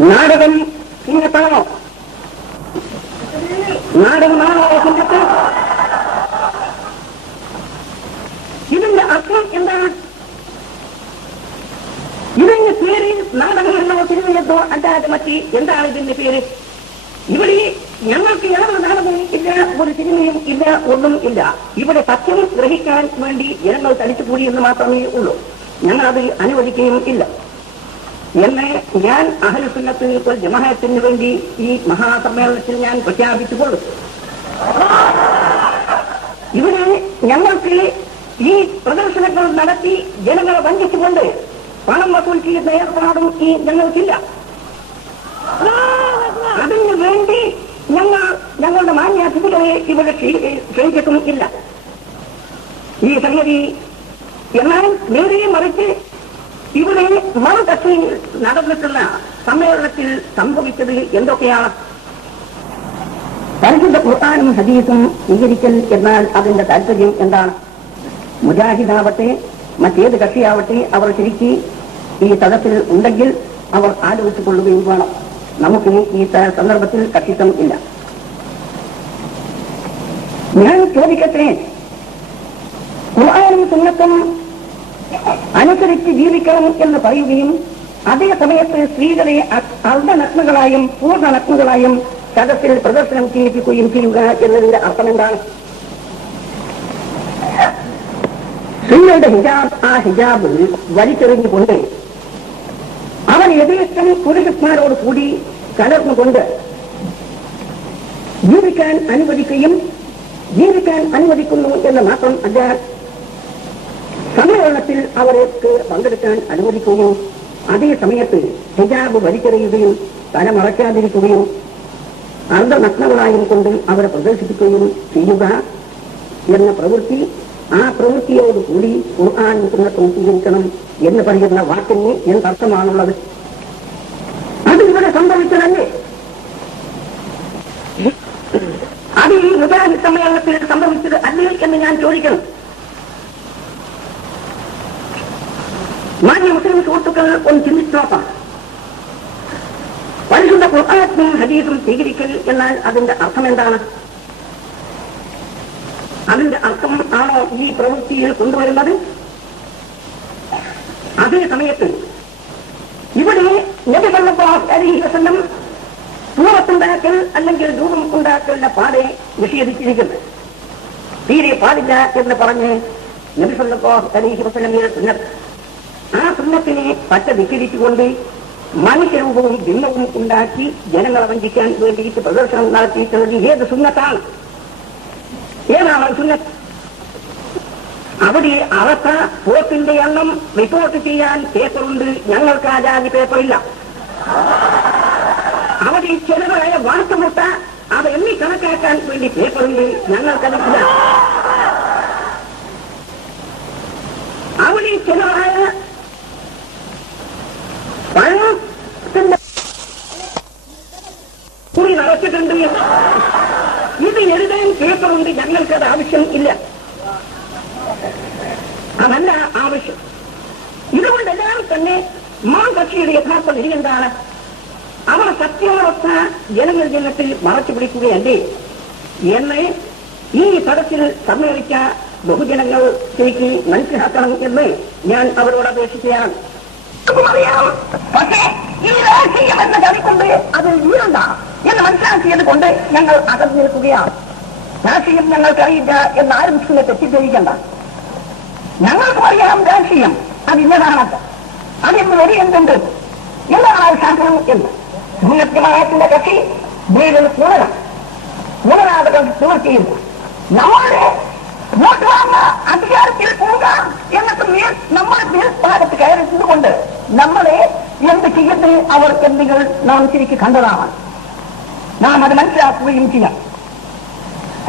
നാടകം ചിഹ്നത്താണോ നാടകമാണോ ചിഹ്നത്ത് ഇതിന്റെ അർത്ഥം എന്താണ്? ഇതിന്റെ പേര് നാടകമെന്നോ സിനിമയെന്നോ അല്ലാതെ മറ്റ് എന്താണ് ഇതിന്റെ പേര്? ഇവിടെ ഞങ്ങൾക്ക് യാതൊരു നാടകവും ഇല്ല ഒരു സിനിമയും ഇല്ല ഒന്നും ഇല്ല. ഇവിടെ സത്യം ഗ്രഹിക്കാൻ വേണ്ടി ജനങ്ങൾ തടിച്ചുകൂടി എന്ന് മാത്രമേ ഉള്ളൂ. ഞങ്ങളത് അനുവദിക്കുകയും ഇല്ല. എന്നെ ഞാൻ അഹലുസുന്നത്ത് ഇപ്പോൾ ജമാഅത്തിന് വേണ്ടി ഈ മഹാസമ്മേളനത്തിൽ ഞാൻ പ്രഖ്യാപിച്ചുകൊള്ളും ഇവിടെ ഞങ്ങൾക്ക് ഈ പ്രദർശനങ്ങൾ നടത്തി ജനങ്ങളെ വഞ്ചിച്ചുകൊണ്ട് പണം വസൂൽ ചെയ്യുന്ന ഈ ഞങ്ങൾക്കില്ല. അതിന് വേണ്ടി ഞങ്ങൾ ഞങ്ങളുടെ മാന്യാതിഥികളെ ഇവിടെ ക്ഷണിച്ചിട്ടും ഇല്ല. ഈ സംഗതി എന്നാൽ നേരെ മറിച്ച് ഇവിടെ മറുദശയിൽ നടന്നിട്ടുള്ള സമ്മേളനത്തിൽ സംഭവിച്ചത് എന്തൊക്കെയാണ്? പരിശുദ്ധ ഖുർആാനും ഹദീസും സ്വീകരിക്കൽ എന്നാൽ അതിന്റെ താല്പര്യം എന്താണ്? മുജാഹിദാവട്ടെ മറ്റേത് കക്ഷിയാവട്ടെ അവർ ശരിക്ക് ഈ തലത്തിൽ ഉണ്ടെങ്കിൽ അവർ ആലോചിച്ചു കൊള്ളുകയും വേണം. നമുക്ക് ഈ സന്ദർഭത്തിൽ കക്ഷിത്വം ഇല്ല. ഞാൻ ചോദിക്കട്ടെ? ഖുർആാനും സുന്നത്തും അനുസരിച്ച് ജീവിക്കണം എന്ന് പറയുകയും അതേ സമയത്ത് സ്ത്രീകളെ അർദ്ധനഗ്നകളായും പൂർണനഗ്നകളായും സദസ്സിൽ പ്രദർശനം ചെയ്യിപ്പിക്കുകയും ചെയ്യുക എന്നതിന്റെ അർത്ഥം എന്താണ്? സ്ത്രീകളുടെ ഹിജാബ് ആ ഹിജാബ് വലിച്ചെറിഞ്ഞുകൊണ്ട് അവൻ യഥേഷ്ടം പുരുഷന്മാരോട് കൂടി കലർന്നുകൊണ്ട് ജീവിക്കാൻ അനുവദിക്കുകയും ജീവിക്കാൻ അനുവദിക്കുന്നു എന്ന് മാത്രം അല്ല സമ്മേളനത്തിൽ അവർക്ക് പങ്കെടുക്കാൻ അനുവദിക്കുകയും അതേ സമയത്ത് ഹിജാബ് വലിച്ചെറിയുകയും തല മറയ്ക്കാതിരിക്കുകയും അർദ്ധനഗ്നകളായും കൊണ്ട് അവരെ പ്രദർശിപ്പിക്കുകയും ചെയ്യുക എന്ന പ്രവൃത്തി ആ പ്രവൃത്തിയോട് കൂടി ഖുർആൻ സുന്നത്തും സ്വീകരിക്കണം എന്ന് പറയുന്ന വാക്കിന് എന്തർത്ഥമാണുള്ളത്? അത് ഇവിടെ സംഭവിച്ചതല്ലേ? അത് ഈ മുജാഹിദ് സമ്മേളനത്തിൽ സംഭവിച്ചത് അല്ലേ എന്ന് ഞാൻ ചോദിക്കണം. മാന്യ മുസ്ലിം സുഹൃത്തുക്കൾ ഒന്ന് ചിന്തിച്ചു നോക്കാം പരിശുദ്ധ ഖുർആാനും ഹദീസും സ്വീകരിക്കൽ എന്നാൽ അതിന്റെ അർത്ഥം എന്താണ് അതിന്റെ അർത്ഥം ആണോ ഈ പ്രവൃത്തിയിൽ കൊണ്ടുവരുന്നത്? അതേ സമയത്ത് ഇവിടെ നബി സല്ലല്ലാഹു അലൈഹി വസല്ലം സൂറത്തുണ്ടാക്കൽ അല്ലെങ്കിൽ രൂപം ഉണ്ടാക്കലിന്റെ പാടെ നിഷേധിച്ചിരിക്കുന്നത് തീരെ പാടില്ല എന്ന് പറഞ്ഞ് നബി അലീഹി സുന്നത്ത് ആ സുന്നത്തിനെ പച്ച ധിക്കരിച്ചുകൊണ്ട് മനുഷ്യരൂപവും ഭിന്നവും ഉണ്ടാക്കി ജനങ്ങളെ വഞ്ചിക്കാൻ വേണ്ടിയിട്ട് പ്രദർശനം നടത്തിയിട്ടുള്ളത് ഏത് സുന്നത്താണ്? ഏതാണ് സുന്നത്ത്? അവിടെ അവസ്ഥ പോത്തിന്റെ എണ്ണം റിപ്പോർട്ട് ചെയ്യാൻ പേപ്പറുണ്ട്. ഞങ്ങൾക്ക് ആ ജാതി പേപ്പറില്ല. അവിടെ ചെലവായ വാർത്തമുട്ട അത് എണ്ണി കണക്കാക്കാൻ വേണ്ടി പേപ്പറുണ്ട്. ഞങ്ങൾക്കതില്ല. അവിടെ ചെലവായ കുറി നിറച്ചിട്ടുണ്ട് എന്ന്. ഇത് എഴുതാൻ പേപ്പറുണ്ട് ഞങ്ങൾക്കത് ആവശ്യം ഇല്ല. അതല്ല ആവശ്യം. ഇതുകൊണ്ടെല്ലാം തന്നെ മാൻ കക്ഷിയുടെ യഥാർത്ഥ നില എന്താണ്? അവർ സത്യാവസ്ഥ ജനങ്ങൾ ജനത്തിൽ മറച്ചു പിടിക്കുകയല്ലേ? എന്ന് ഈ തടത്തിൽ സമ്മേളിച്ച ബഹുജനങ്ങൾ ശരിക്ക് മനസ്സിലാക്കണം എന്ന് ഞാൻ അവരോട് അപേക്ഷിക്കുകയാണ്. അറിയാം പക്ഷേ ഈ രാഷ്ട്രീയം എന്ന കളിക്കൊണ്ട് അത് വീഴണ്ട എന്ന് മനസ്സിലാക്കിയത് കൊണ്ട് ഞങ്ങൾ അകന്നു നിൽക്കുകയാണ്. രാഷ്ട്രീയം ഞങ്ങൾക്കറിയില്ല എന്ന് ആരും ഇതിനെ തെറ്റിദ്ധരിക്കണ്ട. ഞങ്ങൾക്ക് അറിയാം രാഷ്ട്രീയം. അത് ഇന്നതാണത് അതിന്ന് ഒരു എന്തുണ്ട്? എന്താണ് ശാസ്ത്രം എന്ന്. സുന്നത്യമായത്തിന്റെ കക്ഷി വീടിൽ പുണരം പുനരാതകൾ നിവർത്തിയിരുന്നു നമ്മുടെ വോട്ട് വാങ്ങ അധികാരത്തിൽ പോവുക എന്നിട്ട് മേൽ നമ്മുടെ മേൽഭാഗത്ത് കയറിച്ചതുകൊണ്ട് നമ്മളെ എന്ത് ചെയ്യുന്നത് അവർ എന്തെങ്കിൽ നാം ശരിക്ക് കണ്ടതാണ്. നാം അത് മനസ്സിലാക്കുകയും ചെയ്യാം.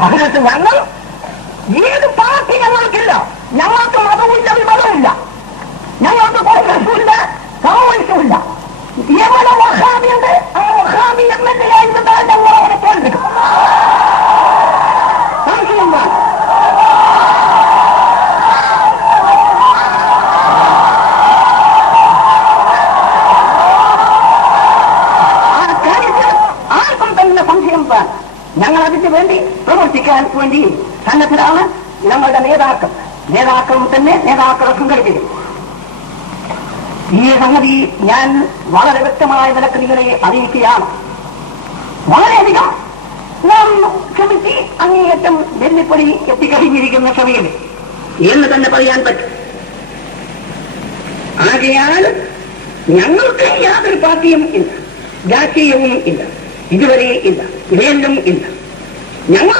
അതിനകത്ത് ഞങ്ങൾ ഏത് പാർട്ടി ഞങ്ങൾക്കില്ല. ഞങ്ങൾക്ക് മതവുമില്ല വിമതമില്ല ഞങ്ങൾക്ക് കോൺഗ്രസുമില്ല കമ്മ്യൂണിസ്റ്റുമില്ല. എവിടെ വഹാബിയുണ്ട്? ആ വഹാബി എം എൽ എ അവരെ തോൽപ്പിക്കും സംശയം വേണ്ട. ഞങ്ങൾ അതിന് വേണ്ടി പ്രവർത്തിക്കാൻ വേണ്ടി സന്നദ്ധരാണ് ഞങ്ങളുടെ നേതാക്കൾ. നേതാക്കളും തന്നെ നേതാക്കളെ സംഘടിപ്പിക്കും ഈ സംഗതി ഞാൻ വളരെ വ്യക്തമായ നിലയ്ക്ക് നിങ്ങളെ അറിയിക്കുകയാണ്. വളരെയധികം നാം ക്ഷമിച്ച് അങ്ങേയറ്റം വെല്ലുപ്പടി എത്തിക്കഴിഞ്ഞിരിക്കുന്ന സമയം എന്ന് തന്നെ പറയാൻ പറ്റും. ആകയാൽ ഞങ്ങൾക്ക് യാതൊരു പാർട്ടിയും ഇല്ല. രാഷ്ട്രീയവും ഇല്ല. ഇതുവരെ ഇല്ല. വീണ്ടും ഇല്ല. ഞങ്ങൾ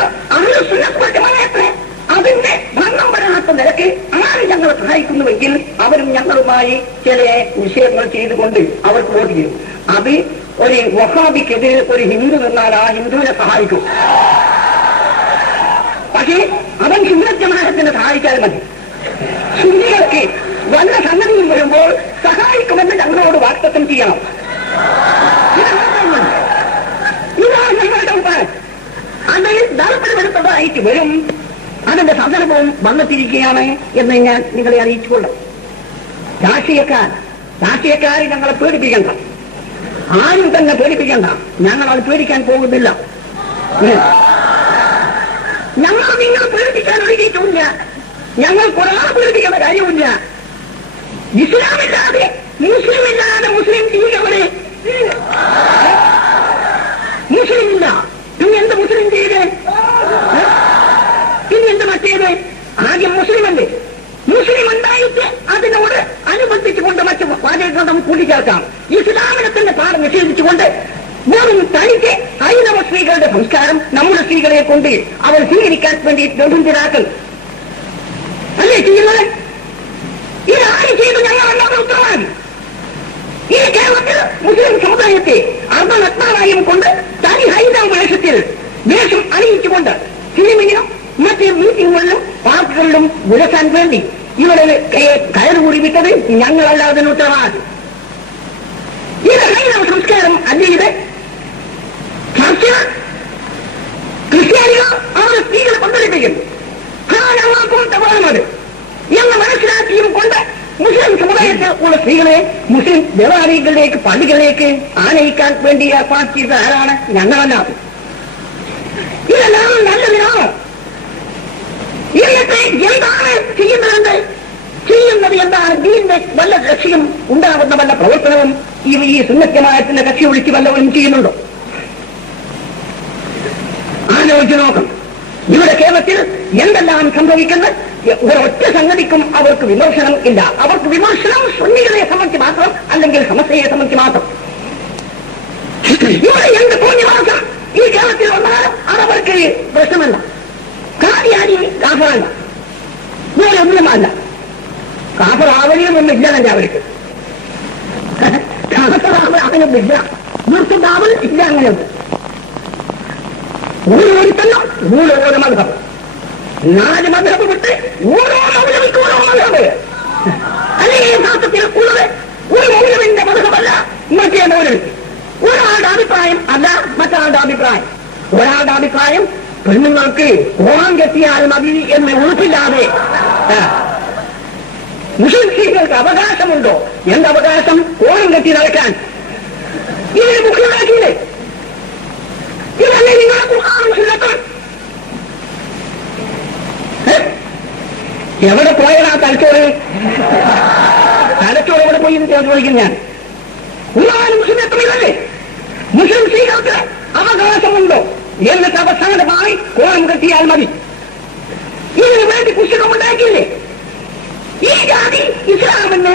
സുന്നത്തമായത്രേ അതിന്റെ ഭരണം വരാത്ത നിലയ്ക്ക് ആര് ഞങ്ങളെ സഹായിക്കുന്നുവെങ്കിൽ അവരും ഞങ്ങളുമായി ചില വിഷയങ്ങൾ ചെയ്തുകൊണ്ട് അവർക്ക് വോട്ട് ചെയ്യും അത് ഒരു വഹാബിക്കെതിരെ ഒരു ഹിന്ദു നിന്നാൽ ആ ഹിന്ദുവിനെ സഹായിക്കും. പക്ഷേ അവൻ ഹിന്ദുജമാനത്തിനെ സഹായിച്ചാൽ മതി. ഹിന്ദികൾക്ക് വല്ല സംഗതിയും വരുമ്പോൾ സഹായിക്കുമെന്ന് ഞങ്ങളോട് വാക്തത്വം ചെയ്യണം ഇതാണ് ഞങ്ങളുടെ ഉപായം അത് ദളപ്പെടുത്തതായിട്ട് വരും. അതിന്റെ സന്ദർഭവും വന്നെത്തിയിരിക്കുകയാണ് എന്ന് ഞാൻ നിങ്ങളെ അറിയിച്ചുകൊള്ളും. രാഷ്ട്രീയക്കാർ രാഷ്ട്രീയക്കാർ ഞങ്ങളെ പേടിപ്പിക്കണ്ട. ആരും തന്നെ പേടിപ്പിക്കണ്ട. ഞങ്ങൾ അത് പേടിക്കാൻ പോകുന്നില്ല. ഞങ്ങൾ നിങ്ങൾ പേടിപ്പിക്കാൻ ഒഴുകിയിട്ടില്ല ഞങ്ങൾ ഒരാളെ പേടിപ്പിക്കേണ്ട കാര്യമില്ല ഇസ്ലാമില്ലാതെ മുസ്ലിമില്ലാതെ മുസ്ലിം ലീഗ് അവിടെ ഇല്ല പിന്നെ എന്ത് മുസ്ലിം ലീഗ് പിന്നെ എന്ത് മറ്റേത് ആദ്യം മുസ്ലിം അല്ലേ മുസ്ലിം ഉണ്ടായിട്ട് അതിനോട് അനുബന്ധിച്ചുകൊണ്ട് മറ്റു വാചകങ്ങൾ നമുക്ക് കൂട്ടിച്ചേർക്കാം ഇസ്ലാമിനെ തന്നെ പാഠം നിഷേധിച്ചുകൊണ്ട് വെറും തനിക്ക് ഹൈന്ദവ സ്ത്രീകളുടെ സംസ്കാരം നമ്മുടെ സ്ത്രീകളെ കൊണ്ട് അവർ സ്വീകരിക്കാൻ വേണ്ടി നിർബന്ധിതരാക്കൽ അല്ലേ ചെയ്യുന്നത് ഇത് ആരും ചെയ്തു ഞങ്ങളല്ലാതെ ഉത്തരവാദി ഈ കേരളത്തിൽ മുസ്ലിം സമുദായത്തെ അർദ്ധനഗ്നമായും കൊണ്ട് തനി ഹൈന്ദവ വേഷത്തിൽ വേഷം അണിയിച്ചുകൊണ്ട് സിനിമയിലും മറ്റ് മീറ്റിങ്ങുകളിലും പാർട്ടികളിലും ഉരസാൻ വേണ്ടി ഇവിടെ കയറുകൂടി വിട്ടത് ഞങ്ങളല്ലാതെ ഉത്തരവാദി ഇത് ഹൈന്ദവ സംസ്കാരം അല്ലേ ഇത് ചർച്ച ക്രിസ്ത്യാനികൾ അവരുടെ സ്ത്രീകളെ പങ്കെടുപ്പിക്കുന്നു. ഞങ്ങൾക്കും തപാലുമത് എന്ന് മനസ്സിലാക്കിയും കൊണ്ട് മുസ്ലിം സമുദായത്തിൽ ഉള്ള സ്ത്രീകളെ മുസ്ലിം ദേവാലയങ്ങളിലേക്ക് പള്ളികളിലേക്ക് ആനയിക്കാൻ വേണ്ടി ഏർപ്പാട് ചെയ്ത ആരാണ് ഞങ്ങളല്ലാതെ. ഇതെല്ലാം നല്ലതിനാണ്. എന്നിട്ട് എന്താണ് ചെയ്യുന്നത് ചെയ്യുന്നത് എന്താണ്? ദീന്റെ വല്ല ലക്ഷ്യം ഉണ്ടാകുന്ന വല്ല പ്രവർത്തനവും ഇവ ഈ സുന്നത്യമായത്തിന്റെ കക്ഷി വിളിച്ച് വല്ലവരും ചെയ്യുന്നുണ്ടോ? ആലോചിച്ച് നോക്കണം ഇവിടെ കേരളത്തിൽ എന്തെല്ലാം സംഭവിക്കുന്നത്? ഒരൊറ്റ സംഗതിക്കും അവർക്ക് വിമർശനം ഇല്ല. അവർക്ക് വിമർശനം സുന്നികളെ സംബന്ധിച്ച് മാത്രം അല്ലെങ്കിൽ സമസ്യയെ സംബന്ധിച്ച് മാത്രം. ഇവിടെ എന്ത് പൂർണ്യമാസം ഈ കേരളത്തിൽ വന്നാലും അതവർക്ക് പ്രശ്നമല്ല. കാരിയാനി കാഫറല്ല വേറെ ഒന്നുമല്ല കാഫർ ആവലിയൊന്നും ഇല്ല തന്നെ അവർക്ക്. കാഫറാവൽ അങ്ങനെയൊന്നുമില്ല നിർത്തുണ്ടാവൽ ഇല്ല. അങ്ങനെയുണ്ട് ഓരോരുത്തരും ഓരോരോ മധം നാല് മധബ് വിട്ട് ഓരോ മൗലവിക്ക് ഓരോ മധബ് അല്ലെങ്കിൽ യഥാർത്ഥത്തിൽ ഉള്ളത് ഒരു മൗലവിന്റെ മധബല്ല മറ്റേ മൗലവിക്ക് ഒരാളുടെ അഭിപ്രായം അല്ല മറ്റൊരാളുടെ അഭിപ്രായം. ഒരാളുടെ അഭിപ്രായം പെണ്ണുങ്ങൾക്ക് ഓണം കെട്ടിയാൽ മതി എന്ന് ഉറപ്പില്ലാതെ മുസ്ലിം സ്ത്രീകൾക്ക് അവകാശമുണ്ടോ? എന്ത് അവകാശം? ഓണം കെട്ടി നടക്കാൻ. ഇതിനെ മുഖ്യമാക്കിയില്ലേ? ഇതല്ലേ നിങ്ങളെ? എവിടെ പോയതാ തലച്ചോറ്? തലച്ചോറ് എവിടെ പോയി എന്ന് ചോദിക്കും ഞാൻ. ഖുർആാനും മുസ്ലിം എത്രയല്ലേ മുസ്ലിം സ്ത്രീകൾക്ക് അവകാശമുണ്ടോ? എന്നിട്ട് അവസാനമായി കോളം കെട്ടിയാൽ മതി. ഇതിനു വേണ്ടി പുസ്തകം ഉണ്ടാക്കിയില്ലേ? ഈ ജാതി ഇസ്ലാമെന്ന്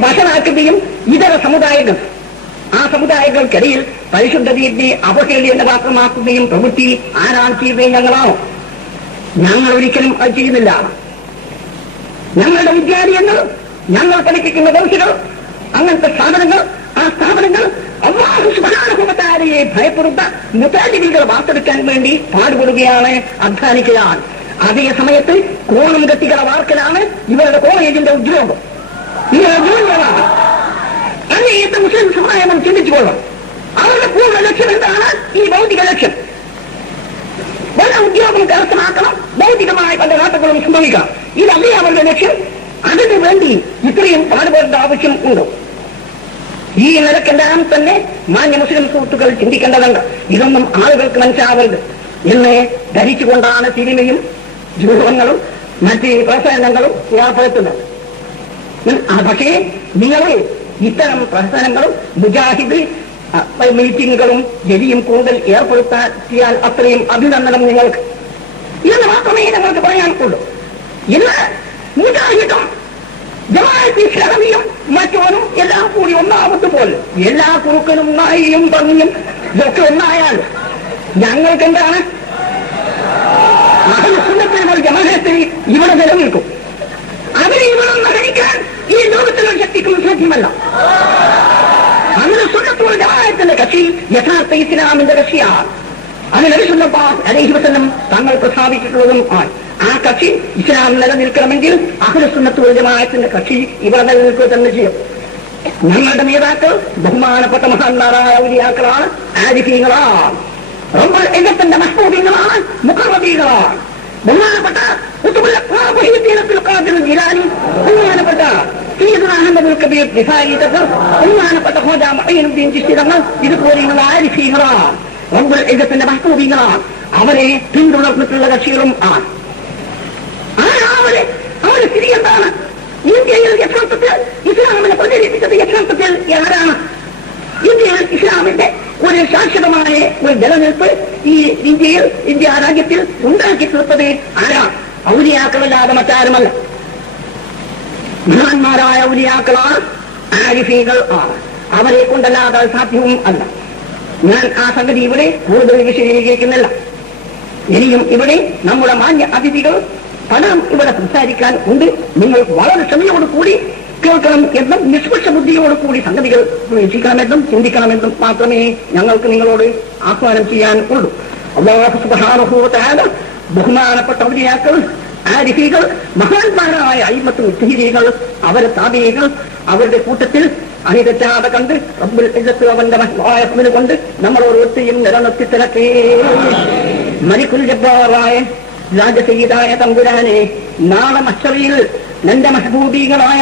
വശനാക്കുകയും ഇതര സമുദായങ്ങൾ ആ സമുദായങ്ങൾക്കിടയിൽ പരിശുദ്ധതയെ അവഹേളിയെന്ന് മാത്രമാക്കുകയും പ്രവൃത്തി ആരാണ് ചെയ്യുകയും ഞങ്ങളാണോ. ഞങ്ങൾ ഒരിക്കലും അത് ചെയ്യുന്നില്ല. ഞങ്ങളുടെ വിദ്യാലയങ്ങൾ ഞങ്ങൾ പഠിപ്പിക്കുന്ന കോഴ്സുകൾ അങ്ങനത്തെ സ്ഥാപനങ്ങൾ ആ സ്ഥാപനങ്ങൾ അള്ളാഹു സുബാനുഭവത്താരെയെ ഭയപ്പെടുത്ത മുത്താലിബികൾ വാർത്തെടുക്കാൻ വേണ്ടി പാടുപെടുകയാണ് അധ്വാനിക്കുകയാണ് അതേ സമയത്ത് കോണം കെട്ടികളെ വാർക്കലാണ് ഇവരുടെ കോളേജിന്റെ ഉദ്യോഗം. ഇവരുടെ ജോലികളാണ് അങ്ങേയത്തെ മുസ്ലിം സമുദായം ചിന്തിച്ചു കൊള്ളണം. അവരുടെ പൂർണ ലക്ഷ്യം എന്താണ്? ഈ ഭൗതിക ലക്ഷ്യം. വല്ല ഉദ്യോഗം കരസ്ഥമാക്കണം ഭൗതികമായ പല നാട്ടങ്ങളും സംഭവിക്കണം. ഇതല്ലേ അവരുടെ ലക്ഷ്യം. അതിനു വേണ്ടി ഇത്രയും പാടുപെടേണ്ട ആവശ്യം ഉണ്ടോ? ഈ നിലക്കെല്ലാം തന്നെ മാന്യ മുസ്ലിം സുഹൃത്തുക്കൾ ചിന്തിക്കേണ്ടതുണ്ട്. ഇതൊന്നും ആളുകൾക്ക് മനസ്സിലാവരുത്. എന്നെ ധരിച്ചുകൊണ്ടാണ് സിനിമയും രൂപങ്ങളും മറ്റ് പ്രസംഗങ്ങളും ഏർപ്പെടുത്തുന്നത് പക്ഷേ നിങ്ങൾ ഇത്തരം പ്രവർത്തനങ്ങളും മുജാഹിദ് മീറ്റിങ്ങുകളും ജലിയും കൂടുതൽ ഏർപ്പെടുത്താൻ അത്രയും അഭിനന്ദനം നിങ്ങൾക്ക്. ഇതെന്ന് മാത്രമേ ഞങ്ങൾക്ക് പറയാനുള്ളൂ ഇന്ന് മുജാഹിദും ജമാഅത്ത് ഇസ്ലാമിയും മറ്റോനും എല്ലാം കൂടി ഒന്നാമത് പോലെ. എല്ലാ കുറുക്കനും നായിയും പന്നിയും ഇതൊക്കെ ഒന്നായാൽ ഞങ്ങൾക്ക് എന്താണ്? ജമാഅത്തിൽ ഇവിടെ നിലനിൽക്കും. അവരെ ഇവിടെ നഗരിക്കാൻ ഈ ലോകത്തിലുള്ള ശക്തിക്കും സാധ്യമല്ല അങ്ങനെ സുന്നത്തുള്ള ജമാഅത്തിന്റെ കക്ഷി യഥാർത്ഥ ഇസ്ലാമിന്റെ കക്ഷിയാണ്. അത് പാ അലൈഹി വസല്ലം തങ്ങൾ പ്രസ്താവിച്ചിട്ടുള്ളതും ആണ് ആ കക്ഷി ഇസ്ലാം നിലനിൽക്കണമെങ്കിൽ അഹ്ലുസുന്നത്തുൽ ജമാഅത്തിന്റെ കക്ഷി ഇവിടെ നിലനിൽക്കുക തന്നെ ചെയ്യും. ഞങ്ങളുടെ നേതാക്കൾ ബഹുമാനപ്പെട്ട മഹാന്മാരായ ഔലിയാക്കളാണ് ആരിഫീങ്ങളാണ് റബ്ബുൽ ഇജ്ജത്തിന്റെ മഹ്ബൂബീങ്ങളാണ് മുഖർറബീകളാണ്. ബഹുമാനപ്പെട്ട ബഹുമാനപ്പെട്ട ബഹുമാനപ്പെട്ട ചിശ്തി തങ്ങൾ ഇതുപോലെയുള്ള ആരിഫീങ്ങളാണ്. റബ്ബുൽ ഇജ്ജത്തിന്റെ മഹ്ബൂബീങ്ങളാണ് അവരെ പിന്തുടർന്നിട്ടുള്ള കക്ഷികളും ആണ്. ആരാവരെ അവരുടെ സ്ഥിതി എന്താണ്? ഇന്ത്യയിൽ യഥാർത്ഥത്തിൽ ഇസ്ലാമിനെ പ്രചരിപ്പിച്ചത് യഥാർത്ഥത്തിൽ ആരാണ്? ഇന്ത്യയിൽ ഇസ്ലാമിന്റെ ഒരു ശാശ്വതമായ ഒരു നിലനിൽപ്പ് ഈ ഇന്ത്യയിൽ ഇന്ത്യ രാജ്യത്തിൽ ഉണ്ടാക്കി തീർത്തത് ആരാണ് ഔലിയാക്കളല്ലാതെ മറ്റാരുമല്ല. മഹാന്മാരായ ഔലിയാക്കളാണ് ആരിഫീകൾ ആണ്. അവരെ കൊണ്ടല്ലാതെ സാധ്യവും അല്ല. ഞാൻ ആ സംഗതി ഇവിടെ കൂടുതൽ വിശദീകരിക്കുന്നില്ല ഇനിയും ഇവിടെ നമ്മുടെ മാന്യ അതിഥികൾ പലരും ഇവിടെ സംസാരിക്കാൻ ഉണ്ട്. നിങ്ങൾ വളരെ ക്ഷമയോട് കൂടി കേൾക്കണം എന്നും നിഷ്പക്ഷ ബുദ്ധിയോട് കൂടി സംഗതികൾ വീക്ഷിക്കണമെന്നും ചിന്തിക്കണമെന്നും മാത്രമേ ഞങ്ങൾക്ക് നിങ്ങളോട് ആഹ്വാനം ചെയ്യാൻ ഉള്ളൂ. അള്ളാഹു ബഹുമാനപ്പെട്ട ഔലിയാക്കൾ ആരിഹികൾ മഹാന്മാരായ അയിമത്ത് മുത്തഹിരികൾ അവരെ താപികൾ അവരുടെ കൂട്ടത്തിൽ അണിതെറ്റാതെ കണ്ട് റബ്ബുൽ ഇജ്ജത്ത് അവന്റെ മഹ്വായത്തിന് കൊണ്ട് നമ്മൾ ഓരോരുത്തരും നിലനിർത്തി തിരക്കേ. മലിക്കുൽ ജബ്ബാറായ രാജസീതായ തമ്പുരാനെ നാളെ മച്ചറിയിൽ നിന്റെ മഹബൂബികളായ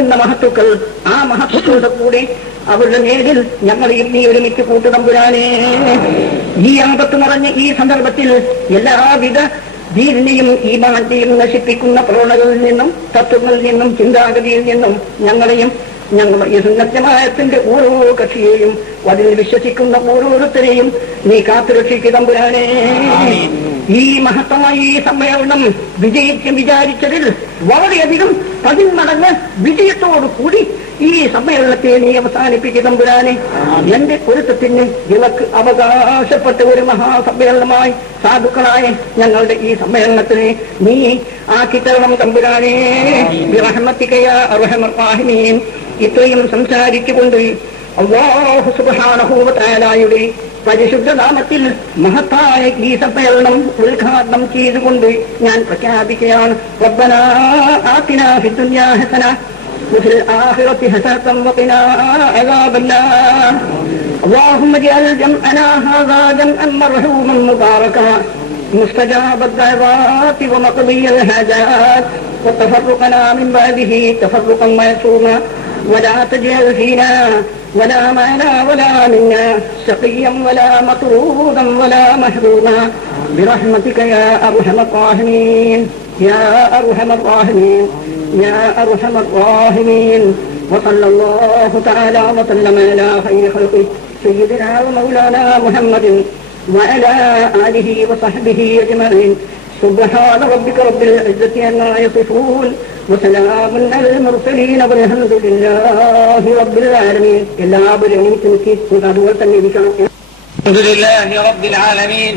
എന്ന മഹത്തുക്കൾ ആ മഹത്തുക്കളുടെ കൂടെ അവരുടെ നേരിൽ ഞങ്ങളെയും നീ ഒരുമിച്ച് കൂട്ടു തമ്പുരാനെ. ഈ അമ്പത്ത് നിറഞ്ഞ ഈ സന്ദർഭത്തിൽ എല്ലാവിധ ദീനിനെയും ഈമാന്റെയും നശിപ്പിക്കുന്ന പ്രവണതകളിൽ നിന്നും തത്വങ്ങളിൽ നിന്നും ചിന്താഗതിയിൽ നിന്നും ഞങ്ങളെയും ഞങ്ങളുടെ ഈ ഓരോ കക്ഷിയെയും അതിൽ വിശ്വസിക്കുന്ന ഓരോരുത്തരെയും നീ കാത്തുരക്ഷിക്കുക തമ്പുരാനെ. ഈ മഹത്തമായ ഈ സമ്മേളനം വിജയിച്ച് വിചാരിച്ചതിൽ വളരെയധികം പതിന്മടങ്ങ് വിജയത്തോടു കൂടി ഈ സമ്മേളനത്തെ നീ അവസാനിപ്പിക്കുക തമ്പുരാനെ. എന്റെ പൊരുത്തത്തിന് ഇവക്ക് അവകാശപ്പെട്ട ഒരു മഹാസമ്മേളനമായി സാധുക്കളായ ഞങ്ങളുടെ ഈ സമ്മേളനത്തിന് നീ ആക്കിത്തരണം തമ്പുരാനെ. റഹ്മത്തിക്കയ അർഹമീൻ ഇത്രയും സംസാരിച്ചുകൊണ്ട് അള്ളാഹു സുബാനഹൂവത്തായാലായുടെ പരിശുദ്ധ നാമത്തിൽ മഹത്തായ ഈ സമ്മേളനം ഉദ്ഘാടനം ചെയ്തുകൊണ്ട് ഞാൻ പ്രഖ്യാപിക്കുകയാണ് റബ്ബന ആതിന ഫിദ്ദുനിയാ ഹസന وفي الآخرة حسنة وقنا عذاب النار اللهم اجعل جمعنا هذا جمعا مرحوما مباركا مستجاب الدعوات ومقضي الحاجات وتفرقنا من بعده تفرقا معصوما ولا تجعل فينا ولا معنا ولا منا شقيا ولا مطرودا ولا محروما برحمتك يا أرحم الراحمين يا أرحم الراحمين يا أرحم الراحمين. وصلى الله تعالى وسلم على خير خلقه سيدنا ومولانا محمد وعلى آله وصحبه أجمعين. سبحان ربك رب العزة عما يصفون. وسلام على المرسلين والحمد لله رب العالمين എല്ലാവരും എനിക്ക് നിൽക്കി അതുപോലെ തന്നെ ഇരിക്കണം الحمد لله رب العالمين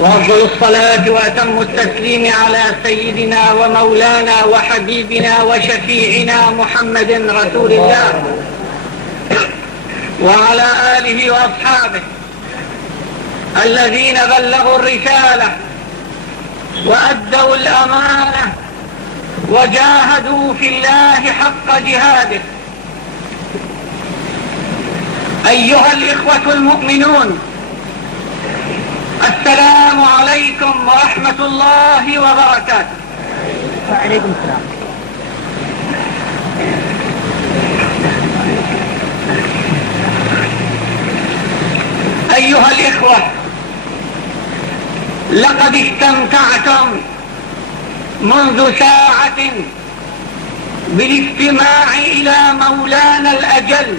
وأفضل الصلاة وأتم التسليم على سيدنا ومولانا وحبيبنا وشفيعنا محمد رسول الله وعلى آله وأصحابه الذين بلغوا الرسالة وأدوا الأمانة وجاهدوا في الله حق جهاده. أيها الإخوة المؤمنون السلام عليكم ورحمة الله وبركاته. وعليكم السلام. أيها الإخوة لقد استمتعتم منذ ساعة بالاستماع إلى مولانا الأجل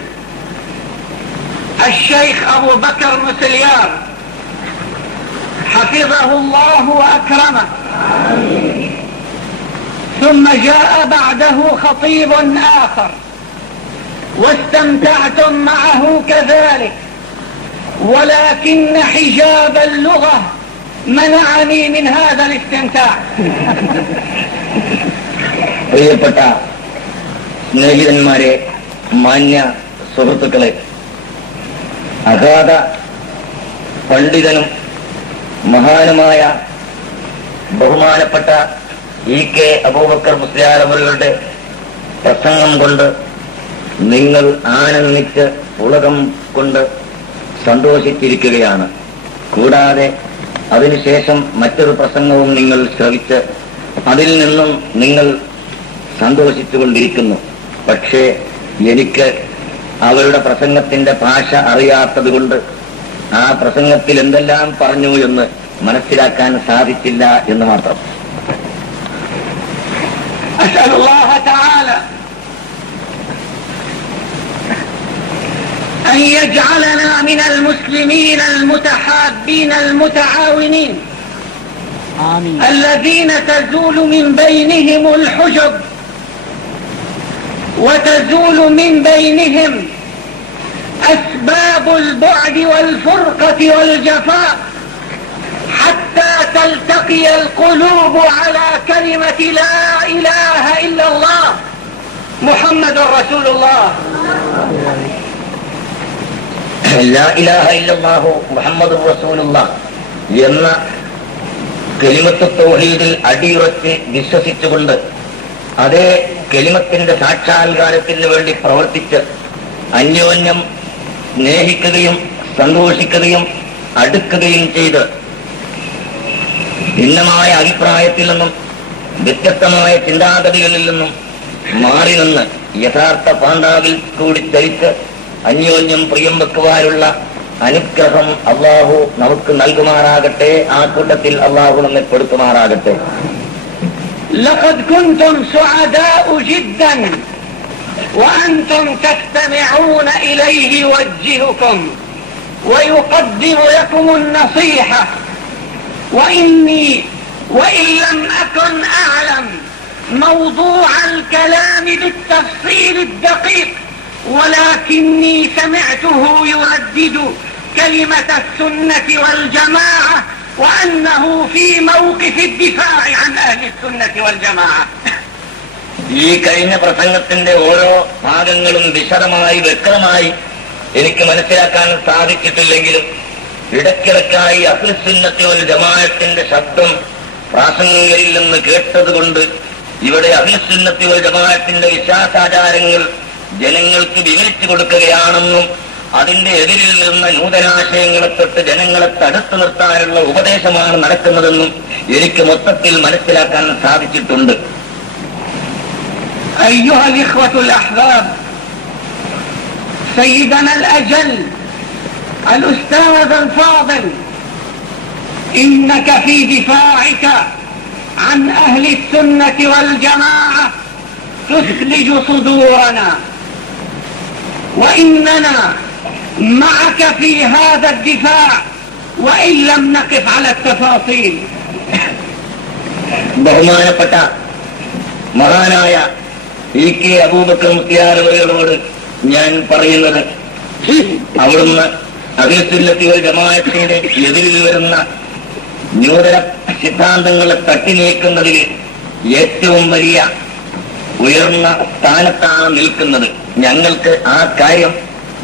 الشيخ أبو بكر مسليار حفظه الله وأكرمه. ثم جاء بعده خطيب آخر واستمتعتم معه كذلك ولكن حجاب اللغة منعني من هذا الاستمتاع പ്രിയപ്പെട്ട സ്നേഹിതന്മാരെ മാന്യ സുഹൃത്തുക്കളെ അഗാധ പണ്ഡിതനും മഹാനുമായ ബഹുമാനപ്പെട്ട ഇ കെ അബൂബക്കർ മുസ്ലിയാർ അവരുടെ പ്രസംഗം കൊണ്ട് നിങ്ങൾ ആനന്ദിച്ച് ഉലകം കൊണ്ട് സന്തോഷിച്ചിരിക്കുകയാണ് കൂടാതെ അതിനുശേഷം മറ്റൊരു പ്രസംഗവും നിങ്ങൾ ശ്രവിച്ച് അതിൽ നിന്നും നിങ്ങൾ സന്തോഷിച്ചുകൊണ്ടിരിക്കുന്നു. പക്ഷേ എനിക്ക് അവരുടെ പ്രസംഗത്തിന്റെ ഭാഷ അറിയാത്തത് കൊണ്ട് ആ പ്രസംഗത്തിൽ എന്തെല്ലാം പറഞ്ഞു എന്ന് മനസ്സിലാക്കാൻ സാധിച്ചില്ല എന്ന് മാത്രം. أن يجعلنا من المسلمين المتحابين المتعاونين. آمين. الذين تزول من بينهم الحجب وتزول من بينهم أسباب البعد والفرقة والجفاء حتى تلتقي القلوب على كلمة لا إله إلا الله محمد رسول الله. റസൂലുള്ള എന്ന കെലിമത്ത് തൗഹീദിൽ അടിയുറച്ച് വിശ്വസിച്ചുകൊണ്ട് അതേ കെലിമത്തിന്റെ സാക്ഷാത്കാരത്തിന് വേണ്ടി പ്രവർത്തിച്ച് അന്യോന്യം സ്നേഹിക്കുകയും സന്തോഷിക്കുകയും അടുക്കുകയും ചെയ്ത് ഭിന്നമായ അഭിപ്രായത്തിൽ നിന്നും വ്യത്യസ്തമായ ചിന്താഗതികളിൽ നിന്നും മാറി നിന്ന് യഥാർത്ഥ പാണ്ഡാവിൽ കൂടി ചരിച്ച് അന്യോന്യം പ്രിയം വെക്കുവാനുള്ള അനുഗ്രഹം അള്ളാഹു നമുക്ക് നൽകുമാറാകട്ടെ ആ കൂട്ടത്തിൽ അള്ളാഹു നമ്മെ പെടുത്തുമാറാകട്ടെ لقد كنتم سعداء جدا وأنتم تستمعون إليه يوجهكم ويقدم لكم النصيحة وإني وإن لم أكن أعلم موضوع الكلام بالتفصيل الدقيق ولكني سمعته يردد كلمة السنة والجماعة وأنه في موقف الدفاع عن أهل السنة والجماعة ഈ കഴിഞ്ഞ പ്രസംഗത്തിന്റെ ഓരോ ഭാഗങ്ങളും വിശദമായി വ്യക്തമായി എനിക്ക് മനസ്സിലാക്കാൻ സാധിച്ചിട്ടില്ലെങ്കിലും ഇടയ്ക്കിടയ്ക്കായി അഖിൽസുന്നത്തി ഒരു ജമാഅത്തിന്റെ ശബ്ദം പ്രാസംഗികരിൽ നിന്ന് കേട്ടതുകൊണ്ട് ഇവിടെ അഖിൽസുന്നത്തി ഒരു ജമാഅത്തിന്റെ വിശ്വാസാചാരങ്ങൾ ജനങ്ങൾക്ക് വിവരിച്ചു കൊടുക്കുകയാണെന്നും അതിന്റെ എതിരിൽ നിന്ന നൂതനാശയങ്ങളെ തൊട്ട് ജനങ്ങളെ തടുത്തു നിർത്താനുള്ള ഉപദേശമാണ് നടക്കുന്നതെന്നും എനിക്ക് മൊത്തത്തിൽ മനസ്സിലാക്കാൻ സാധിച്ചിട്ടുണ്ട് أيها الإخوة الأحباب سيدنا الأجل الأستاذ الفاضل إنك في دفاعك عن أهل السنة والجماعة تثلج صدورنا وإننا معك في هذا الدفاع وإن لم نقف على التفاصيل ബഹുമാനപ്പെട്ട മഹാനായ ഇ കെ അബൂബക്കർ മുത്തിയാറുകളോട് ഞാൻ പറയുന്നത് അവിടുന്ന് അഖിലസുല്ലത്തി ഒരു ജമാഅത്തിന്റെ എതിരിൽ വരുന്ന നൂതന സിദ്ധാന്തങ്ങളെ തട്ടി നീക്കുന്നതിൽ ഏറ്റവും വലിയ ഉയർന്ന സ്ഥാനത്താണ് നിൽക്കുന്നത്. ഞങ്ങൾക്ക് ആ കാര്യം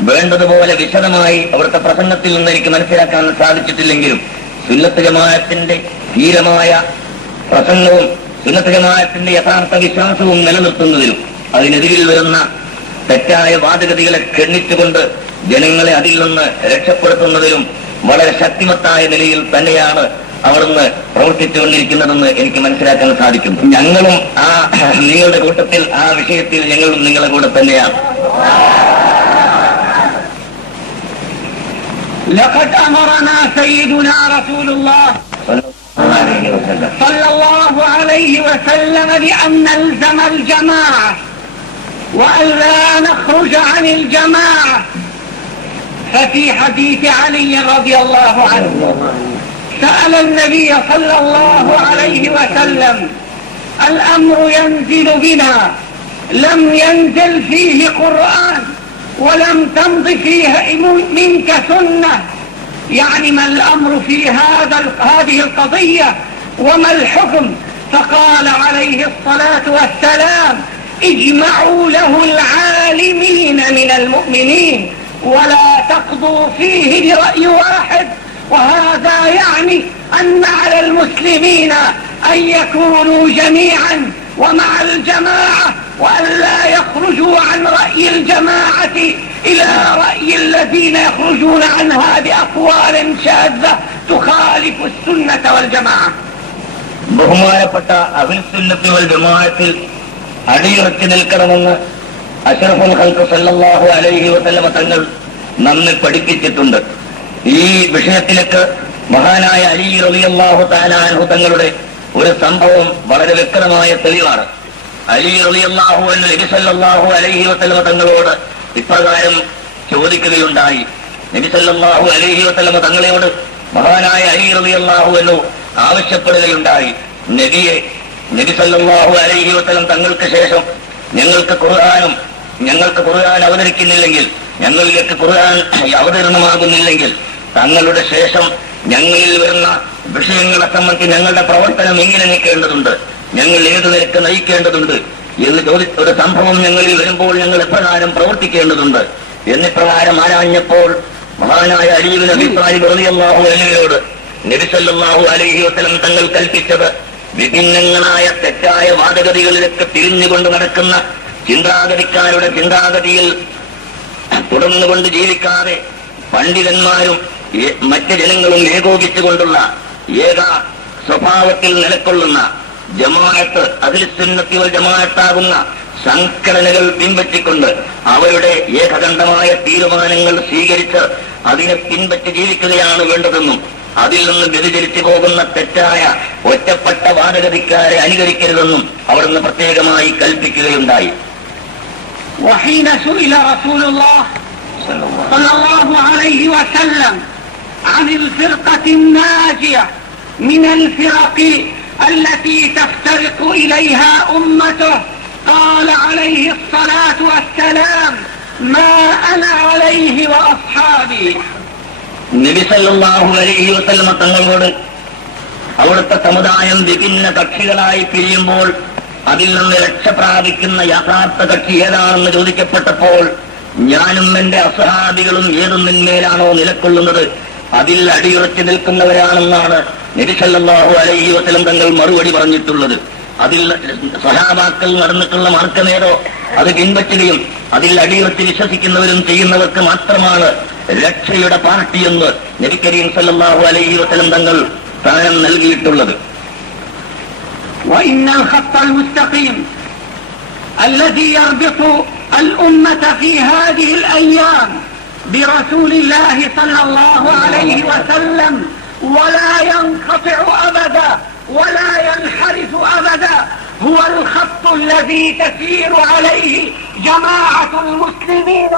വേണ്ടതുപോലെ വിശദമായി അവിടുത്തെ പ്രസംഗത്തിൽ നിന്ന് എനിക്ക് മനസ്സിലാക്കാൻ സാധിച്ചിട്ടില്ലെങ്കിലും സുന്നത്ത് ജമാഅത്തിന്റെ ധീരമായ പ്രസംഗവും സുന്നത്ത് ജമാഅത്തിന്റെ യഥാർത്ഥ വിശ്വാസവും നിലനിർത്തുന്നതിലും അതിനെതിരിൽ വരുന്ന തെറ്റായ വാദഗതികളെ ഖണ്ഡിച്ചുകൊണ്ട് ജനങ്ങളെ അതിൽ നിന്ന് രക്ഷപ്പെടുത്തുന്നതിലും വളരെ ശക്തിമത്തായ നിലയിൽ തന്നെയാണ് അവിടുന്ന് പ്രവർത്തിച്ചുകൊണ്ടിരിക്കുന്നതെന്ന് എനിക്ക് മനസ്സിലാക്കാൻ സാധിക്കും ഞങ്ങളും ആ നിങ്ങളുടെ കൂട്ടത്തിൽ ആ വിഷയത്തിൽ ഞങ്ങളും നിങ്ങളുടെ കൂടെ തന്നെയാണ് لقد أمرنا سيدنا رسول الله صلى الله عليه وسلم صلى الله عليه وسلم بأن نلزم الجماعة وألا نخرج عن الجماعة ففي حديث علي رضي الله عنه سأل النبي صلى الله عليه وسلم الأمر ينزل بنا لم ينزل فيه قرآن ولم تمض فيه منك سنة. يعني ما الأمر في هذا هذه القضية؟ وما الحكم؟ فقال عليه الصلاة والسلام اجمعوا له العالمين من المؤمنين ولا تقضوا فيه برأي واحد. وهذا يعني أن على المسلمين أن يكونوا جميعا ومع الجماعة وأن لا يخرجوا عن رأي الجماعة إلى رأي الذين يخرجون عنها بأقوال شاذة تخالف السنة والجماعة ബഹുമാനപ്പെട്ട അഹിൽസുന്നത്തി വൽ ജമാഅത്തിൽ അടിയുറച്ചു നിൽക്കണമെന്ന് അഷറഫുൽ ഖൽക്ക് സല്ലല്ലാഹു അലൈഹി വസല്ലമ തങ്ങൾ നമ്മെ പഠിപ്പിച്ചിട്ടുണ്ട് ഈ വിഷയത്തിലേക്ക് മഹാനായ അലി റളിയല്ലാഹു താലാഹു തങ്ങളുടെ ഒരു സംഭവം വളരെ വ്യക്തമായ തെളിവാണ്. അലി റളിയല്ലാഹു എന്ന് നബിസല്ലാഹു അലൈഹി വസല്ലമ തങ്ങളോട് ഇപ്രകാരം ചോദിക്കുകയുണ്ടായി. നബിസല്ലാഹു അലൈഹി വസല്ലമ തങ്ങളോട് മഹാനായ അലി റളിയല്ലാഹു എന്നു ആവശ്യപ്പെടുകയുണ്ടായി. നബിയെ നബിസല്ലാഹു അലൈഹി വസല്ലം തങ്ങൾക്ക് ശേഷം ഞങ്ങൾക്ക് ഖുർആാനും ഞങ്ങൾക്ക് ഖുർആൻ അവതരിക്കുന്നില്ലെങ്കിൽ ഞങ്ങളിലേക്ക് ഖുർആൻ അവതരണമാകുന്നില്ലെങ്കിൽ തങ്ങളുടെ ശേഷം ഞങ്ങളിൽ വരുന്ന വിഷയങ്ങളെ സംബന്ധിച്ച് ഞങ്ങളുടെ പ്രവർത്തനം എങ്ങനെ നീക്കേണ്ടതുണ്ട് ഞങ്ങൾ ഏത് നിരക്ക് നയിക്കേണ്ടതുണ്ട് എന്ന് ചോദി ഒരു സംഭവം ഞങ്ങളിൽ വരുമ്പോൾ ഞങ്ങൾ എപ്രകാരം പ്രവർത്തിക്കേണ്ടതുണ്ട് എന്നിപ്രകാരം ആരാഞ്ഞപ്പോൾ മഹാനായ അലീബിൻ അഭിപ്രായ റളിയല്ലാഹു അലിയോട് നബി സല്ലല്ലാഹു അലൈഹി വസല്ലം തങ്ങൾ കൽപ്പിച്ചത് വിഭിന്നങ്ങളായ തെറ്റായ വാദഗതികളിലൊക്കെ തിരിഞ്ഞുകൊണ്ട് നടക്കുന്ന ചിന്താഗതിക്കാരുടെ ചിന്താഗതിയിൽ തുടർന്നുകൊണ്ട് ജീവിക്കാതെ പണ്ഡിതന്മാരും മറ്റു ജനങ്ങളും ഏകോപിച്ചുകൊണ്ടുള്ള ഏക സ്വഭാവത്തിൽ നിലക്കൊള്ളുന്ന ജമാഅത്ത് അതിൽ സുന്നത്തിവൽ ജമാഅത്താകുന്ന സംഘടനകൾ പിൻപറ്റിക്കൊണ്ട് അവരുടെ ഏകകണ്ഠമായ തീരുമാനങ്ങൾ സ്വീകരിച്ച് അതിനെ പിൻപറ്റി ജീവിക്കുകയാണ് വേണ്ടതെന്നും അതിൽ നിന്ന് വ്യതിചരിച്ചു പോകുന്ന തെറ്റായ ഒറ്റപ്പെട്ട വാദഗതിക്കാരെ അനുകരിക്കരുതെന്നും അവിടുന്ന് പ്രത്യേകമായി കൽപ്പിക്കുകയുണ്ടായി. وحين سئل رسول الله صلى الله عليه وسلم عن الفرقة الناجية من الفرق التي تفترق إليها أمته قال عليه الصلاة والسلام ما أنا عليه وأصحابي നബി സല്ലല്ലാഹു അലൈഹി വസല്ലമ തങ്ങളോട് അവിടുത്തെ സമുദായം വിഭിന്ന കക്ഷികളായി പിരിയുമ്പോൾ അതിൽ നിന്ന് രക്ഷ പ്രാപിക്കുന്ന യഥാർത്ഥ കക്ഷി ഏതാണെന്ന് ചോദിക്കപ്പെട്ടപ്പോൾ ഞാനും എന്റെ അസഹാദികളും ഏതും നിന്മേലാണോ നിലക്കൊള്ളുന്നത്? അതിൽ അടിയുറച്ചു നിൽക്കുന്നവരാണെന്നാണ് നബി സല്ലല്ലാഹു അലൈഹി വസല്ലം തങ്ങൾ മറുപടി പറഞ്ഞിട്ടുള്ളത്. അതിൽ സഹാബാക്കൾ നടന്നിട്ടുള്ള മാർഗമേതോ? അത് പിൻപറ്റുകയും അതിൽ അടിയുറച്ച് വിശ്വസിക്കുന്നവരും ചെയ്യുന്നവർക്ക് മാത്രമാണ് രക്ഷയുടെ പാർട്ടിയെന്ന് നബി കരീം സല്ലല്ലാഹു അലൈഹി വസല്ലം തങ്ങൾ സ്ഥാനം നൽകിയിട്ടുള്ളത്. وإن الخط المستقيم الذي يربط الأمة في هذه الأيام برسول الله صلى الله عليه وسلم ولا ينقطع أبدا ولا ينحرف أبدا هو الخط الذي تسير عليه جماعة المسلمين.